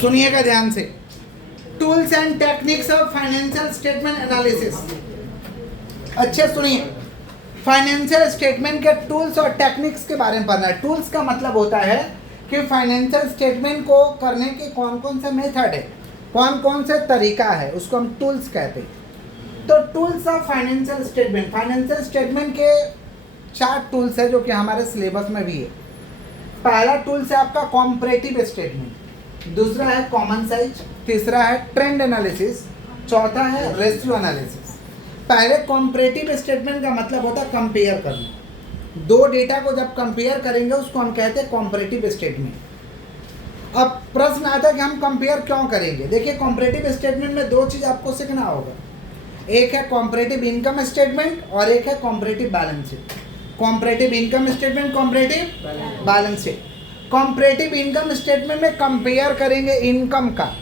सुनिएगा ध्यान से, tools and techniques of financial statement analysis. अच्छे सुनिए, फाइनेंशियल स्टेटमेंट के टूल्स और टेक्निक्स के बारे में पढ़ना है। टूल्स का मतलब होता है कि फाइनेंशियल स्टेटमेंट को करने के कौन कौन से मेथड है, कौन कौन से तरीका है, उसको हम टूल्स कहते हैं। तो tools of financial statement, financial statement के 4 टूल्स है जो कि हमारे सिलेबस में भी है। पहला टूल्स है आपका कॉम्परेटिव स्टेटमेंट, दूसरा है कॉमन साइज, तीसरा है ट्रेंड एनालिसिस, चौथा है रेशियो एनालिसिस। पहले कॉम्परेटिव स्टेटमेंट का मतलब होता है कंपेयर करना। 2 डेटा को जब कंपेयर करेंगे उसको हम कहते हैं कॉम्परेटिव स्टेटमेंट। अब प्रश्न आता है कि हम कंपेयर क्यों करेंगे। देखिए, कॉम्परेटिव स्टेटमेंट में 2 चीज़ आपको सीखना होगा, एक है कॉम्परेटिव इनकम स्टेटमेंट और एक है comparative balance sheet. Comparative income statement, comparative balance sheet. Comparative income statement में कंपेयर करेंगे इनकम का।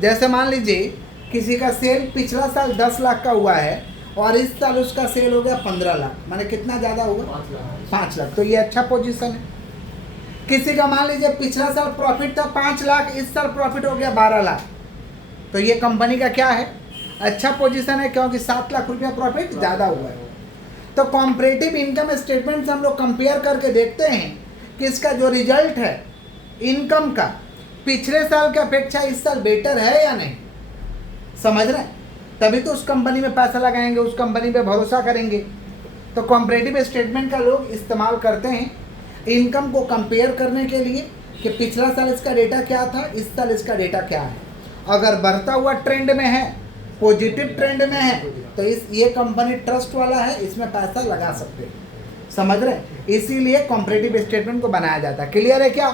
जैसे मान लीजिए किसी का सेल पिछला साल 10 लाख का हुआ है और इस साल उसका सेल हो गया 15 लाख, माने कितना ज़्यादा हुआ, 5 लाख। तो ये अच्छा पोजीशन है। किसी का मान लीजिए पिछला साल प्रॉफिट था 5 लाख, इस साल प्रॉफिट हो गया 12 लाख, तो ये कंपनी का क्या है, अच्छा पोजीशन है, क्योंकि 7 लाख रुपया प्रॉफिट ज़्यादा हुआ है। तो कॉम्परेटिव इनकम स्टेटमेंट से हम लोग कंपेयर करके देखते हैं कि इसका जो रिजल्ट है इनकम का पिछले साल की अपेक्षा इस साल बेटर है या नहीं। समझ रहे हैं? तभी तो उस कंपनी में पैसा लगाएंगे, उस कंपनी पे भरोसा करेंगे। तो कॉम्परेटिव स्टेटमेंट का लोग इस्तेमाल करते हैं इनकम को कंपेयर करने के लिए कि पिछला साल इसका डेटा क्या था, इस साल इसका डेटा क्या है। अगर बढ़ता हुआ ट्रेंड में है, पॉजिटिव ट्रेंड में है, तो ये कंपनी ट्रस्ट वाला है, इसमें पैसा लगा सकते हैं। समझ रहे हैं? इसीलिए कॉम्परेटिव स्टेटमेंट को बनाया जाता है। क्लियर है क्या?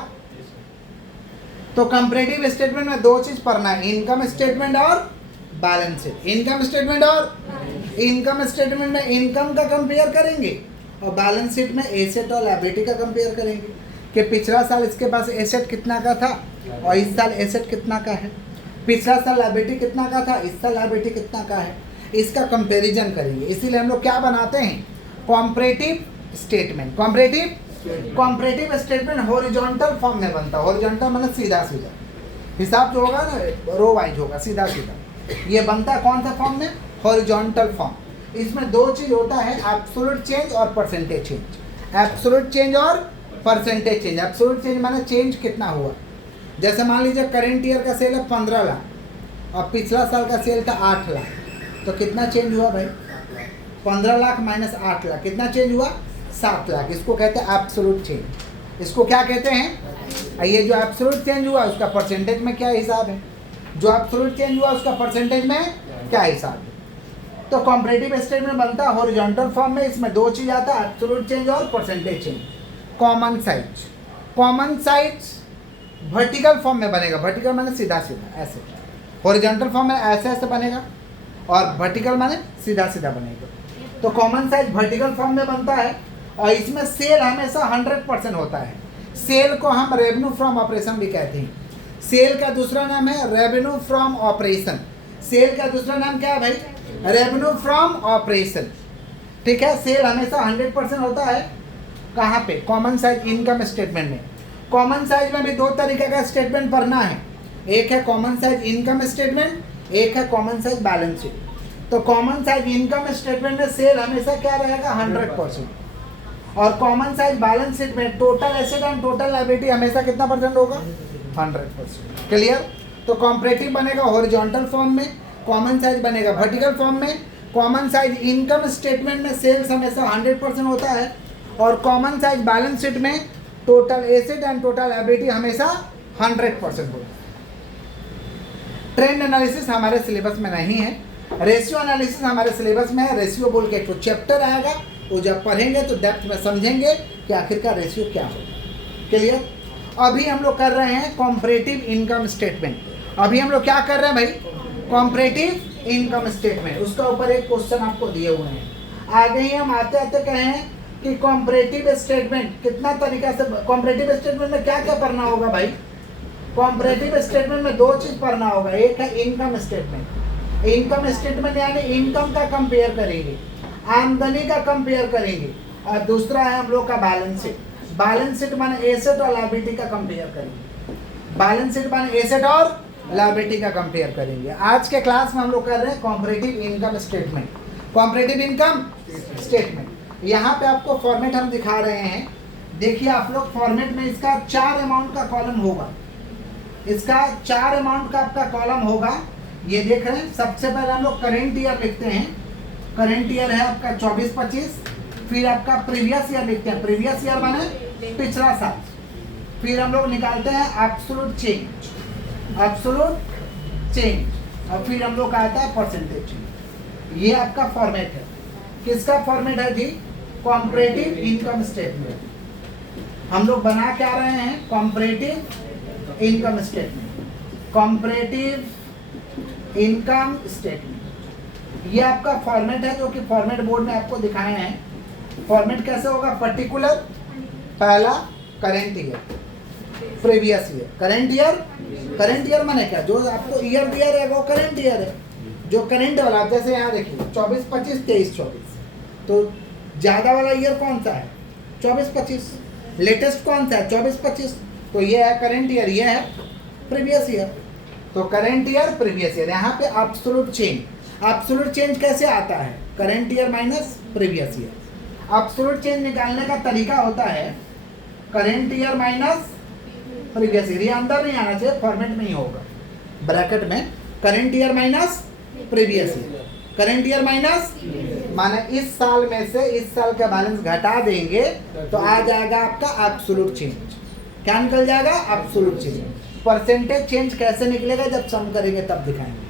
तो कंपैरेटिव स्टेटमेंट में 2 चीज पढ़ना है, इनकम स्टेटमेंट और बैलेंस शीट। इनकम स्टेटमेंट और इनकम स्टेटमेंट में इनकम का कंपेयर करेंगे और बैलेंस शीट में एसेट और लायबिलिटी का कंपेयर करेंगे कि पिछला साल इसके पास एसेट कितना का था और इस साल एसेट कितना का है, पिछला साल लायबिलिटी कितना का था, इस साल लायबिलिटी कितना का है, इसका कंपैरिजन करेंगे। इसीलिए हम लोग क्या बनाते हैं, comparative statement. Comparative statement horizontal form में बनता है। हॉरिजॉन्टल मतलब सीधा सीधा, हिसाब जो होगा ना रो वाइज होगा, सीधा सीधा। ये बनता है कौन सा फॉर्म में, हॉरिजॉन्टल फॉर्म। इसमें 2 चीज होता है, एब्सोल्यूट चेंज और परसेंटेज चेंज। एब्सोल्यूट चेंज और परसेंटेज चेंज। एब्सोल्यूट चेंज माने चेंज कितना हुआ। जैसे मान लीजिए करेंट ईयर का सेल है 15 लाख और पिछला साल का सेल था 8 लाख, तो कितना चेंज हुआ भाई, 15 लाख माइनस 8 लाख, कितना चेंज हुआ, 7 लाख। इसको कहते हैं एब्सोल्यूट चेंज। इसको क्या कहते हैं, ये जो एब्सोल्यूट चेंज हुआ उसका परसेंटेज में क्या हिसाब है, जो एब्सोल्यूट चेंज हुआ उसका परसेंटेज में क्या हिसाब है। तो कॉम्परेटिव स्टेटमेंट बनता है हॉरिजॉन्टल फॉर्म में। इसमें 2 चीज आता है, एब्सोल्यूट चेंज और percentage change. Common size vertical form में बनेगा। वर्टिकल माने सीधा सीधा ऐसे, हॉरिजॉन्टल फॉर्म में ऐसे ऐसे बनेगा और वर्टिकल माने सीधा सीधा बनेगा। तो कॉमन साइज वर्टिकल फॉर्म में बनता है और इसमें सेल हमेशा 100% होता है। सेल को हम रेवेन्यू फ्रॉम ऑपरेशन भी कहते हैं। सेल का दूसरा नाम है रेवेन्यू फ्रॉम ऑपरेशन। सेल का दूसरा नाम क्या है भाई, रेवेन्यू फ्रॉम ऑपरेशन। ठीक है, सेल हमेशा 100% होता है। कहाँ पे, कॉमन साइज इनकम स्टेटमेंट में। कॉमन साइज में भी 2 तरीके का स्टेटमेंट पढ़ना है, एक है कॉमन साइज इनकम स्टेटमेंट, एक है कॉमन साइज बैलेंस शीट। तो कॉमन साइज इनकम स्टेटमेंट में सेल हमेशा क्या रहेगा, 100%। और कॉमन साइज बैलेंस शीट में total asset and total liability हमेशा कितना परसेंट होगा, 100%। क्लियर? तो कॉम्परेटिव बनेगा हॉरिजॉन्टल फॉर्म में, कॉमन साइज बनेगा वर्टिकल फॉर्म में। कॉमन साइज इनकम स्टेटमेंट में सेल्स हमेशा 100% होता है और कॉमन साइज बैलेंस शीट में total asset and total liability हमेशा 100% होता है। ट्रेंड एनालिसिस हमारे सिलेबस में नहीं है। रेशियो एनालिसिस हमारे सिलेबस में है। रेशियो बोल के एक चैप्टर आएगा, वो जब पढ़ेंगे तो डेप्थ में समझेंगे कि आखिरकार रेशियो क्या होगा। क्लियर? अभी हम लोग कर रहे हैं कॉम्परेटिव इनकम स्टेटमेंट। अभी हम लोग क्या कर रहे हैं भाई, कॉम्परेटिव इनकम स्टेटमेंट। उसका ऊपर एक क्वेश्चन आपको दिए हुए हैं। आगे ही हम आते आते कहें कि कॉम्परेटिव स्टेटमेंट कितना तरीका से, कॉम्परेटिव स्टेटमेंट में क्या क्या पढ़ना होगा भाई। कॉम्परेटिव स्टेटमेंट में 2 चीज पढ़ना होगा, एक है इनकम स्टेटमेंट। इनकम स्टेटमेंट यानी इनकम का कंपेयर करेंगे, आमदनी का कंपेयर करेंगे, और दूसरा है हम लोग का बैलेंस शीट। बैलेंस शीट माने एसेट और लायबिलिटी का कंपेयर करेंगे। बैलेंस शीट माने एसेट और लायबिलिटी का कंपेयर करेंगे। आज के क्लास में हम लोग कर रहे हैं comparative income statement. Comparative income statement, यहाँ पे आपको फॉर्मेट हम दिखा रहे हैं। देखिए आप लोग फॉर्मेट में इसका 4 अमाउंट का कॉलम होगा, इसका 4 अमाउंट का आपका कॉलम होगा। ये देख रहे हैं, सबसे पहले हम लोग करेंट ईयर लिखते हैं। करेंट ईयर है आपका 24-25। फिर आपका प्रीवियस ईयर लिखते हैं, प्रीवियस ईयर माने पिछला साल। फिर हम लोग निकालते हैं एब्सोल्यूट चेंज, एब्सोल्यूट चेंज, और फिर हम लोग का आता है परसेंटेज चेंज। ये आपका फॉर्मेट है। किसका फॉर्मेट है जी? Comparative income statement. हम लोग बना क्या रहे हैं? Comparative income statement, comparative income statement. ये आपका फॉर्मेट है जो कि फॉर्मेट बोर्ड में आपको दिखाए हैं। फॉर्मेट कैसे होगा? पर्टिकुलर, पहला current year, previous year. Current year, current year माने क्या? जो आपको ईयर दिया रहेगा वो करेंट ईयर है। जो करेंट वाला, जैसे यहाँ देखिए 24-25, 23-24, तो ज़्यादा वाला ईयर कौन सा है? 24-25। लेटेस्ट कौन सा है? 24-25। तो ये है करेंट ईयर, ये है प्रीवियस ईयर। तो करेंट ईयर, प्रीवियस ईयर। यहाँ पे एब्सोल्यूट चेंज, एब्सोल्यूट चेंज कैसे आता है? Current year minus previous year. Absolute change निकालने का तरीका होता है current year minus previous year. ये अंदर नहीं आना चाहिए, फॉर्मेट में ही होगा, ब्रैकेट में। Current year minus previous year, current year minus माने इस साल में से इस साल का बैलेंस घटा देंगे तो आ जाएगा आपका एब्सोल्यूट चेंज। क्या निकल जाएगा? Absolute change. परसेंटेज चेंज कैसे निकलेगा? जब सम करेंगे तब दिखाएंगे।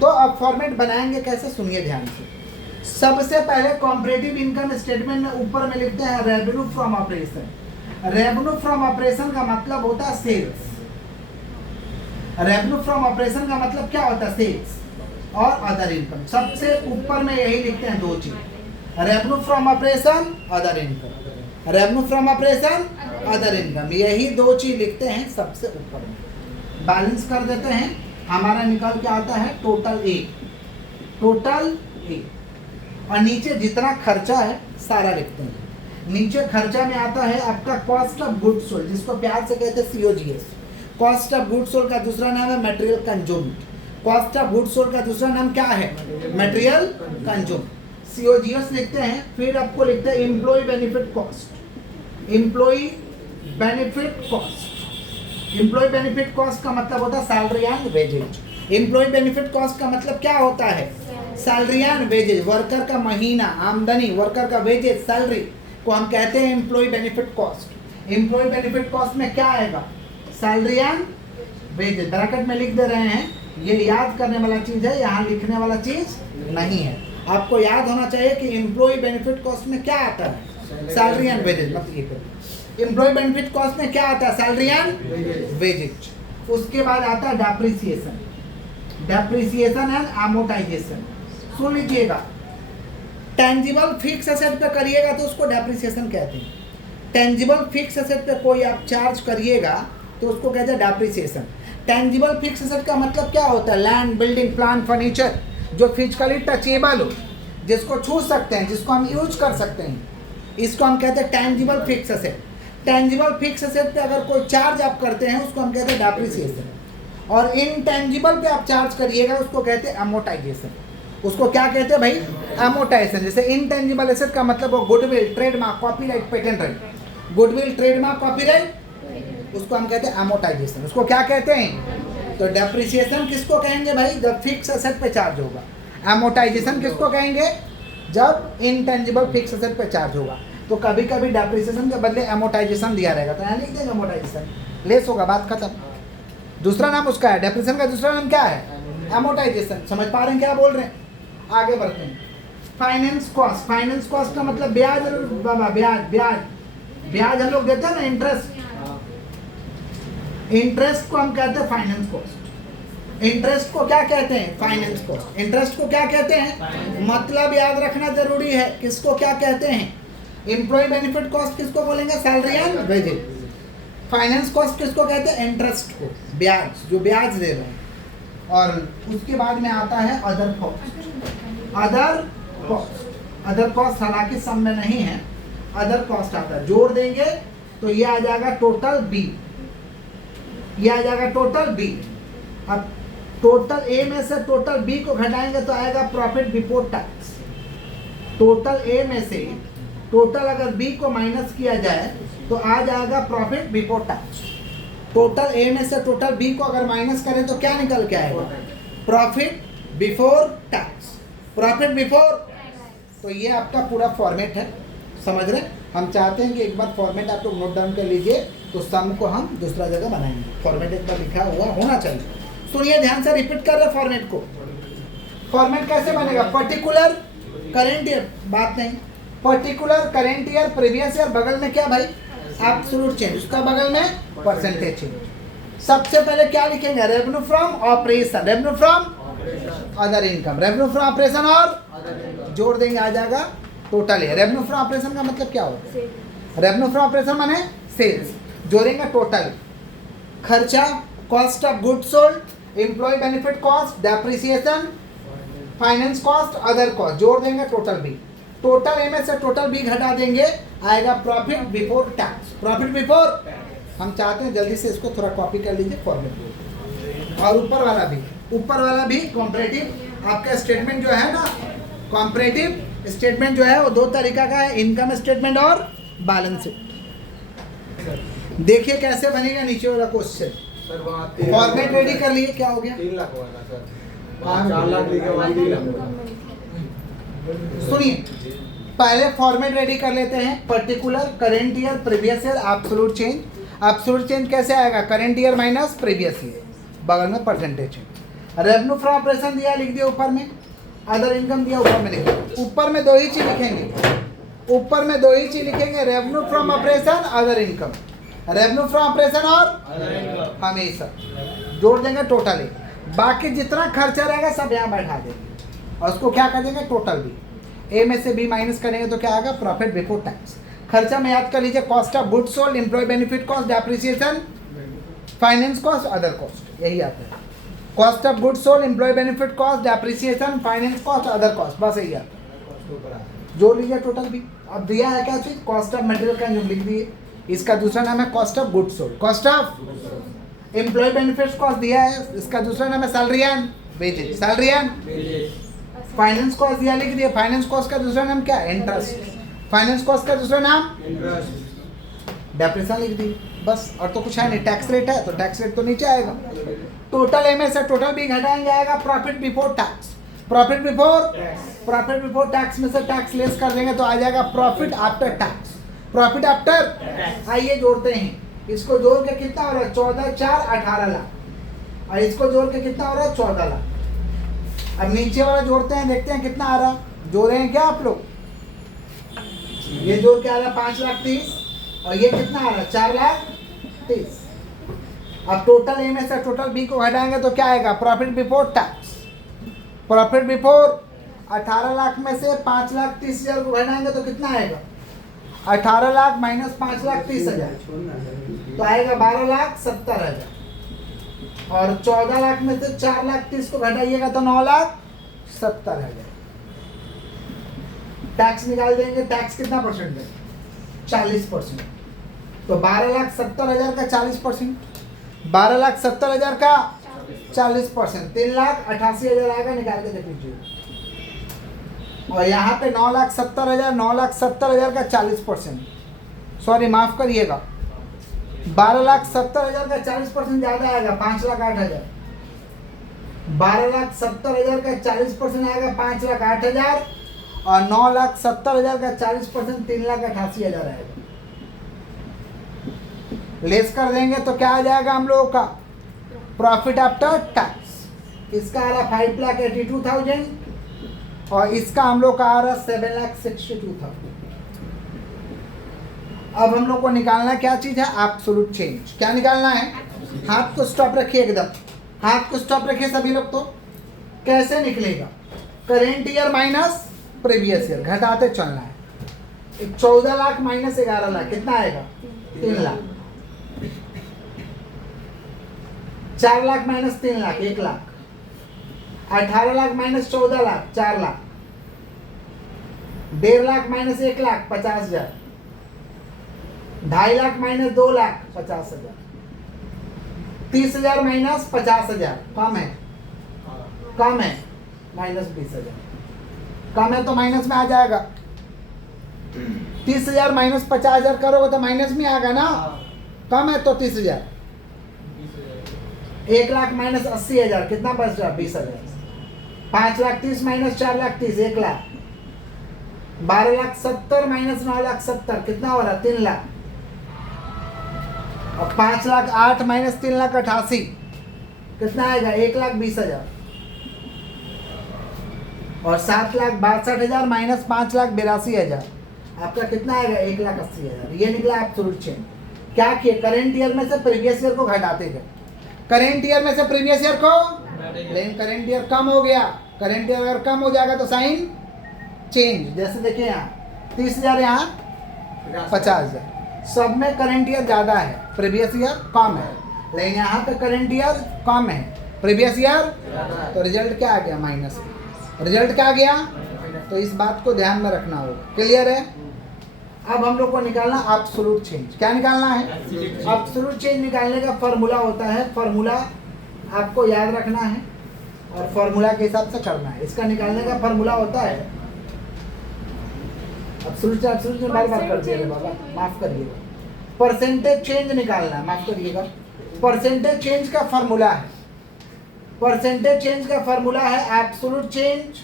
तो अब फॉर्मेट बनाएंगे कैसे, सुनिए ध्यान से। सबसे पहले कॉम्परेटिव इनकम स्टेटमेंट में ऊपर में लिखते हैं revenue from operation. Revenue from operation का मतलब होता है सेल्स। रेवेन्यू फ्रॉम ऑपरेशन का मतलब क्या होता है? सेल्स और अदर इनकम। सबसे ऊपर में यही लिखते हैं दो चीज, revenue from operation, other income. Revenue from operation, other income, यही दो चीज लिखते हैं सबसे ऊपर में। बैलेंस कर देते हैं, हमारा निकल के आता है टोटल ए, टोटल ए। और नीचे जितना खर्चा है सारा लिखते हैं। नीचे खर्चा में आता है आपका कॉस्ट ऑफ गुड्स सोल्ड, जिसको प्यार से कहते हैं COGS। Cost of goods sold का दूसरा नाम है material consumed. Cost of goods sold का दूसरा नाम क्या है? Material consumed. COGS लिखते हैं। फिर आपको लिखते हैं employ benefit cost, employ benefit cost. Employ benefit cost का मतलब होता है salary and wages. Employ benefit cost का मतलब क्या होता है? Salary and wages. वर्कर का महीना आमदनी, वर्कर का वेजेज, सैलरी को हम कहते हैं employ benefit cost. Employ benefit cost में क्या आएगा? Salary and wages. ब्रैकेट में लिख दे रहे हैं, ये याद करने वाला चीज है, यहाँ लिखने वाला चीज नहीं है। आपको याद होना चाहिए कि एम्प्लॉय बेनिफिट कॉस्ट में क्या आता है? Salary and wages. मतलब ये एम्प्लॉय बेनिफिट कॉस्ट में क्या आता है? Salary and wages. उसके बाद आता है डेप्रिसिएशन, डेप्रिसिएशन एंड अमोर्टाइजेशन। सुन लीजिएगा, टेंजिबल फिक्स एसेट पे करिएगा तो उसको डेप्रिसिएशन कहते हैं। टेंजिबल फिक्स एसेट पे कोई आप चार्ज करिएगा तो उसको कहते हैं डेप्रिसिएशन। टेंजिबल फिक्स एसेट का मतलब क्या होता है? लैंड, बिल्डिंग, प्लांट, फर्नीचर, जो फिजिकली टचेबल हो, जिसको छू सकते हैं, जिसको हम यूज कर सकते हैं, इसको हम कहते हैं tangible fixed asset. Tangible fixed asset पे अगर कोई चार्ज आप करते हैं उसको हम कहते हैं डेप्रिसिएशन। और इनटेंजिबल पे आप चार्ज करिएगा उसको कहते हैं अमोर्टाइजेशन। उसको क्या कहते हैं भाई? अमोर्टाइजेशन। जैसे इनटेंजिबल एसेट का मतलब वो goodwill, trademark, copyright, patent right. Goodwill, trademark, copyright, उसको हम कहते हैं अमोर्टाइजेशन। उसको क्या कहते हैं? तो डेप्रिसिएशन किसको कहेंगे भाई? जब फिक्स एसेट पे चार्ज होगा। अमोर्टाइजेशन किसको कहेंगे? जब इनटेंजिबल फिक्स एसेट पे चार्ज होगा। तो कभी कभी डेप्रिसिएशन के बदले अमोर्टाइजेशन दिया रहेगा, तो यहाँ लिख देंगे अमोर्टाइजेशन, लेस होगा, बात खत्म। दूसरा नाम उसका है, डेप्रिसिएशन का दूसरा नाम क्या है? अमोर्टाइजेशन। समझ पा रहे हैं क्या बोल रहे हैं? आगे बढ़ते हैं। फाइनेंस कॉस्ट, फाइनेंस कॉस्ट का मतलब ब्याज, बाबा ब्याज, ब्याज, ब्याज हम लोग देते हैं ना, इंटरेस्ट। इंटरेस्ट को हम कहते हैं फाइनेंस कॉस्ट। इंटरेस्ट को क्या कहते हैं? Finance cost. इंटरेस्ट को क्या कहते हैं? मतलब याद रखना जरूरी है, किसको क्या कहते हैं? एम्प्लॉय बेनिफिट कॉस्ट किसको बोलेंगे? Salary and wages. Finance cost किसको कहते हैं? इंटरेस्ट को, ब्याज, जो ब्याज दे रहे हैं। और उसके बाद में आता है other cost. Other cost, other cost हालांकि सम में नहीं है, अदर कॉस्ट आता है। जोड़ देंगे तो ये आ जाएगा टोटल बी। ये आ जाएगा टोटल बी। अब टोटल ए में से टोटल बी को घटाएंगे तो आएगा profit before tax. Total A में से टोटल अगर बी को माइनस किया जाए तो आ जाएगा profit before tax. Total A में से टोटल बी को अगर माइनस करें तो क्या निकल के आएगा? Profit before tax. Profit before, तो ये आपका पूरा फॉर्मेट है, समझ रहे? हम चाहते हैं कि एक बार फॉर्मेट आप लोग नोट डाउन कर लीजिए, तो सम को हम दूसरा जगह बनाएंगे। फॉर्मेट एक बार लिखा हुआ होना चाहिए। सुनिए ध्यान से, रिपीट कर रहे फॉर्मेट को। फॉर्मेट कैसे बनेगा? पर्टिकुलर करेंट ईयर, बात नहीं, particular current year previous year, बगल में क्या भाई? एब्सोल्यूट चेंज, उसका बगल में परसेंटेज चेंज। सबसे पहले क्या लिखेंगे? Revenue from operation, revenue from other income, revenue from operation और जोड़ देंगे, आ जाएगा टोटल है। रेवेन्यू फ्रॉम ऑपरेशन का मतलब क्या होता है? रेवेन्यू फ्रॉम ऑपरेशन माने सेल्स, जोड़ेंगे टोटल खर्चा, cost of goods sold, employ benefit cost, depreciation, finance cost, other cost, जोड़ देंगे टोटल बी। टोटल ए में से टोटल बी घटा देंगे, आएगा profit before tax. Profit before, हम चाहते हैं जल्दी से इसको थोड़ा कॉपी कर लीजिए फॉर्मेट। और ऊपर वाला भी, ऊपर वाला भी कॉम्परेटिव आपका स्टेटमेंट जो है ना, कॉम्परेटिव स्टेटमेंट जो है वो दो तरीका का है, इनकम स्टेटमेंट और बैलेंस शीट। देखिए कैसे बनेगा नीचे वाला क्वेश्चन। फॉर्मेट रेडी कर लिए, क्या हो गया? 3 लाख वाला सर, 4 लाख लिखा हुआ 3 लाख। सुनिए, पहले फॉर्मेट रेडी कर लेते हैं। Particular current year previous year absolute change. Absolute change कैसे आएगा? Current year minus previous year, बगल में परसेंटेज है। रेवेन्यू फ्रॉम ऑपरेशन दिया, लिख दिया ऊपर में। अदर इनकम दिया, ऊपर में लिख दिया। ऊपर में दो ही चीज लिखेंगे, ऊपर में दो ही चीज लिखेंगे, revenue from operation, other income. Revenue from operation और हमेशा जोड़ देंगे टोटल है। बाकी जितना खर्चा रहेगा सब यहाँ बैठा देंगे और उसको क्या कर देंगे? Total B. ए में से बी माइनस करेंगे तो क्या आएगा? Profit before tax. खर्चा में याद कर लीजिए, cost of goods sold, employ benefit cost, depreciation, finance cost, other cost, यही आता है। Cost of goods sold, employ benefit cost, depreciation, finance cost, other cost, बस यही आता है। जोड़ लीजिए टोटल बी। अब दिया है क्या चीज? कॉस्ट ऑफ मटेरियल का लिख दिए, इसका दूसरा नाम है cost of goods sold. Cost of employ benefits cost दिया है, इसका दूसरा नाम है salary and wages, salary and finance cost दिया, लिख दिया। फाइनेंस कॉस्ट का दूसरा नाम क्या है? इंटरेस्ट। फाइनेंस कॉस्ट का दूसरा नाम इंटरेस्ट। डेप्रिसिएशन लिख दी, बस। और तो कुछ है नहीं। टैक्स रेट है तो टैक्स रेट तो नीचे आएगा। टोटल ए में से टोटल बी घटाएंगे, आएगा profit before tax. Profit before tax में से टैक्स लेस कर देंगे तो आ जाएगा profit after tax. Profit after, आइए जोड़ते हैं। इसको जोड़ के कितना हो रहा है? 14 4 18 लाख। और इसको जोड़ के कितना हो रहा है? 14 लाख। अब नीचे वाला जोड़ते हैं, देखते हैं कितना आ रहा। जोड़ रहे हैं क्या आप लोग? ये जोड़ के आ रहा है 5 लाख 30 और ये कितना आ रहा है? 4 लाख 30। अब टोटल ए में से टोटल बी को घटाएंगे तो क्या आएगा? Profit before tax. Profit before 18 lakh में से 5 लाख 30 हजार को घटाएंगे तो कितना आएगा? 18 लाख माइनस 5 लाख 30 हजार तो आएगा 12 लाख 70 हजार। और 14 लाख में से 4 लाख 30 को घटाइएगा तो 9 लाख 70 हजार। टैक्स निकाल देंगे, टैक्स कितना परसेंट है? 40%। तो 12 लाख 70 हजार का 40%, 12 लाख 70 हजार का 40%, 3 लाख 88 हजार आएगा, निकाल के देख लीजिए। और यहाँ पे 9 लाख 70 हजार, 9 लाख 70 हजार का 40%, सॉरी माफ करिएगा, 12 लाख 70 हजार का 40% ज़्यादा आएगा, 5 लाख 8 हजार। 12 लाख 70 हजार का 40% आएगा 5 लाख 8 हजार, और 9 लाख 70 हजार का 40% 3 लाख 88 हजार आएगा। लेस कर देंगे तो क्या आ जाएगा हम लोगों का? Profit after tax. इसका आ रहा 5 लाख 82,000 और इसका हम लोग का आ रहा 7 लाख 62,000। अब हम लोग को निकालना क्या चीज है? Absolute change. क्या निकालना है? हाथ को स्टॉप रखिए, एकदम हाथ को स्टॉप रखिए सभी लोग। तो कैसे निकलेगा? Current year minus previous year, घटाते चलना है। 14 लाख माइनस 11 लाख कितना आएगा? 3 lakh. 4 lakh minus 3 lakh 1 lakh. 18 lakh minus 14 lakh 4 lakh. 1.5 lakh minus 1 lakh 50,000। 2.5 lakh minus 2 lakh 50,000। 30,000 minus 50,000 कम है, कम है, माइनस 20,000 कम है तो माइनस में आ जाएगा। 30,000 माइनस 50,000 करोगे तो माइनस में आएगा ना, कम है तो 30,000। 1,00,000 माइनस 80,000 कितना बच रहा? 20,000। 5,30,000 माइनस 4,30,000 1,00,000। 12,70,000 माइनस 9,70,000 कितना हो रहा? 3,00,000। और 5,08,000 माइनस 3,88,000 कितना आएगा? 1,20,000। और 7,62,000 माइनस 5,82,000 आपका कितना आएगा? 1,80,000। ये निकला एब्सोल्यूट चेंज। क्या किए? करेंट ईयर में से प्रीवियस ईयर को घटाते गए, करेंट ईयर में से प्रीवियस ईयर को, लेकिन करेंट ईयर कम हो गया। करेंट ईयर अगर कम हो जाएगा तो साइन चेंज। जैसे देखिए यहाँ 30,000, यहाँ 50,000, सब में करंट ईयर ज़्यादा है, प्रीवियस ईयर कम है। लेकिन यहाँ पे करंट ईयर कम है, प्रीवियस ईयर, तो रिजल्ट क्या आ गया? माइनस। रिजल्ट क्या आ गया? तो इस बात को ध्यान में रखना होगा। क्लियर है? अब हम लोग को निकालना एब्सोल्यूट चेंज। क्या निकालना है? एब्सोल्यूट चेंज निकालने का फॉर्मूला होता है, फॉर्मूला आपको याद रखना है और फॉर्मूला के हिसाब से करना है। इसका निकालने का फॉर्मूला होता है एब्सोल्यूट बार बार कर दिएगा बाबा, माफ करिएगा। परसेंटेज चेंज निकालना है, माफ करिएगा। परसेंटेज चेंज का फॉर्मूला है, परसेंटेज चेंज का फॉर्मूला है absolute change,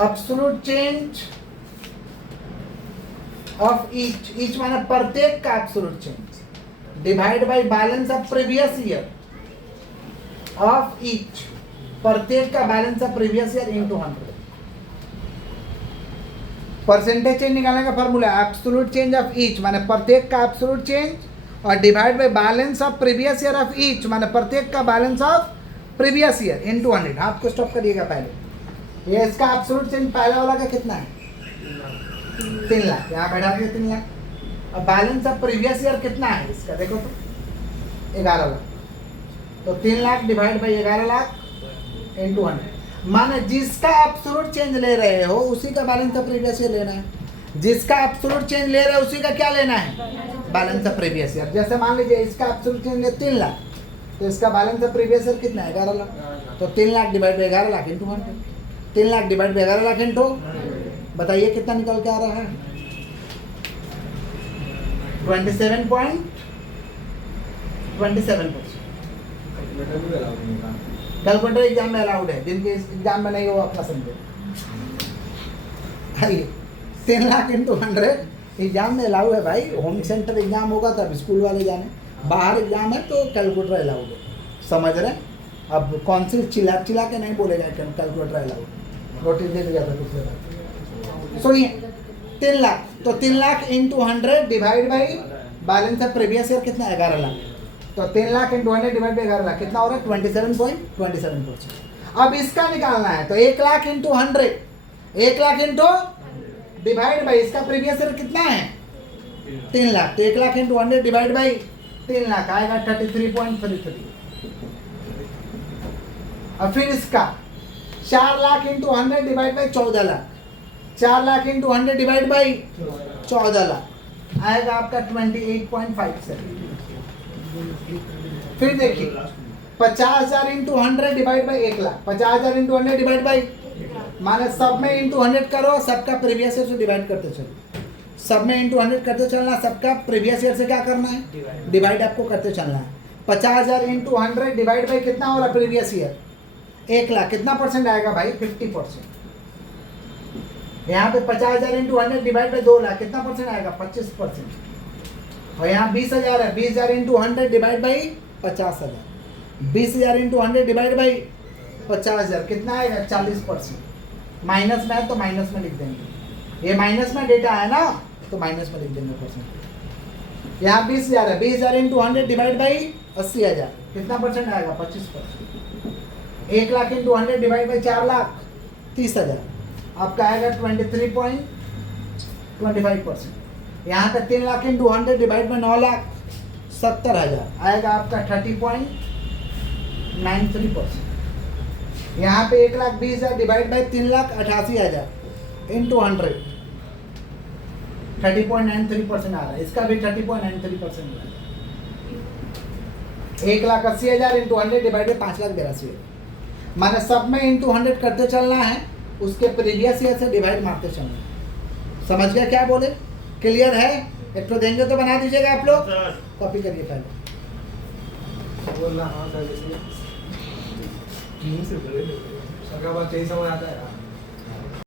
absolute change of each माने प्रत्येक का absolute change divide by balance of previous year of each, प्रत्येक का balance of previous year into 100। Percentage change निकालने का formula absolute change of each माने प्रत्येक का एब्सोल्यूट चेंज और divide by balance of previous year of each माने प्रत्येक का balance of previous year into 100। हाथ को स्टॉप करिएगा पहले। ये इसका एब्सोल्यूट चेंज पहला वाला का कितना है? 3,00,000। यहाँ बैठा दिया 3,00,000। अब बैलेंस ऑफ प्रीवियस ईयर कितना है इसका? देखो तो 11,00,000। तो 3,00,000 डिवाइड बाई 11,00,000 इनटू 100। माने जिसका एब्सोल्यूट चेंज ले रहे हो उसी का बैलेंस ऑफ प्रीवियस ईयर लेना है। जिसका एब्सोल्यूट चेंज ले रहे हो उसी का क्या लेना है? Balance of previous year. जैसे मान लीजिए इसका एब्सोल्यूट चेंज ले 3,00,000, तो इसका बैलेंस ऑफ प्रीवियस ईयर कितना है? 11,00,000। तो 3,00,000 divide by 11,00,000 into 100। 3,00,000 divide by 11,00,000 into, बताइए कितना निकल के आ रहा है? 27.27%। कैलकुलेटर एग्जाम में अलाउड है, जिनके एग्जाम में नहीं हो अपना समझे। आइए 3,00,000 इंटू 100 एग्जाम में अलाउ है भाई। होम सेंटर एग्जाम होगा तब स्कूल वाले जाने, बाहर एग्जाम है तो कैलकुलेटर अलाउड है। समझ रहे? अब कौन सी चिल्ला चिल्ला के नहीं बोलेगा कैलकुलेटर अलाउड। नोटिस दे दिया था पिछले बार। सुनिए 3,00,000, तो 3,00,000 into 100 divide by balance of previous year कितना है? 11,00,000। तो 3,00,000 इंटू 100 डिवाइड बाई 11,00,000 कितना हो रहा है? 27.27%। अब इसका निकालना है तो 1,00,000 इंटू 100, 1,00,000 इंटू डिवाइड बाई इसका प्रीवियस ईयर कितना है? 3,00,000। तो 1,00,000 इंटू 100 डिवाइड बाई 3,00,000 आएगा 33.33। और फिर इसका 4,00,000 into 100 divide by 14,00,000, 4,00,000 into 100 divide by 14,00,000 आएगा आपका 28.57। फिर देखिए 50,000 into 100 divide by 1,00,000, 50,000 into 100 divide by, माने सब में इंटू 100 करो, सबका प्रीवियस ईयर से डिवाइड करते चलो। सब में इंटू 100 करते चलना, सबका प्रीवियस ईयर से क्या करना है? डिवाइड आपको करते चलना है। 50,000 इंटू 100 डिवाइड बाई कितना हो रहा है? Previous year 1,00,000। कितना परसेंट आएगा भाई? 50%। यहाँ पे 50,000 इंटू 100 डिवाइड बाई 2,00,000 कितना परसेंट आएगा? 25%। और यहाँ 20,000 है, 20,000 into 100 divide by 50,000, 20,000 into 100 divide by 50,000 कितना आएगा? 40%। माइनस में है तो माइनस में लिख देंगे, ये माइनस में डेटा है ना तो माइनस में लिख देंगे परसेंट। यहाँ 20,000 है, 20,000 इंटू 100 डिवाइड बाई 80,000 कितना परसेंट आएगा? 25%। 1,00,000 इंटू 100 डिवाइड बाई 4,00,000 30,000 आपका आएगा 23.25%। यहाँ पे 3,00,000 इंटू 100 डिवाइड बाई 9,00,000 70,000 आएगा आपका 30.93%। यहाँ पे 1,20,000 डिवाइड बाई 3,00,000 88,000 इंटू 100 30.93% आ रहा है। इसका भी 30.93% आ रहा है। 1,80,000 इंटू 100 डिवाइडेड 5,82,000। माने सब में इंटू 100 करते चलना है, उसके प्रीवियस ईयर से डिवाइड मारते चलना है। समझ गया क्या बोले? क्लियर है? एक तो देंगे तो बना दीजिएगा आप लोग, कॉपी करिए पहले। बोलना हाँ सर, सर का बात यही समझ आता है।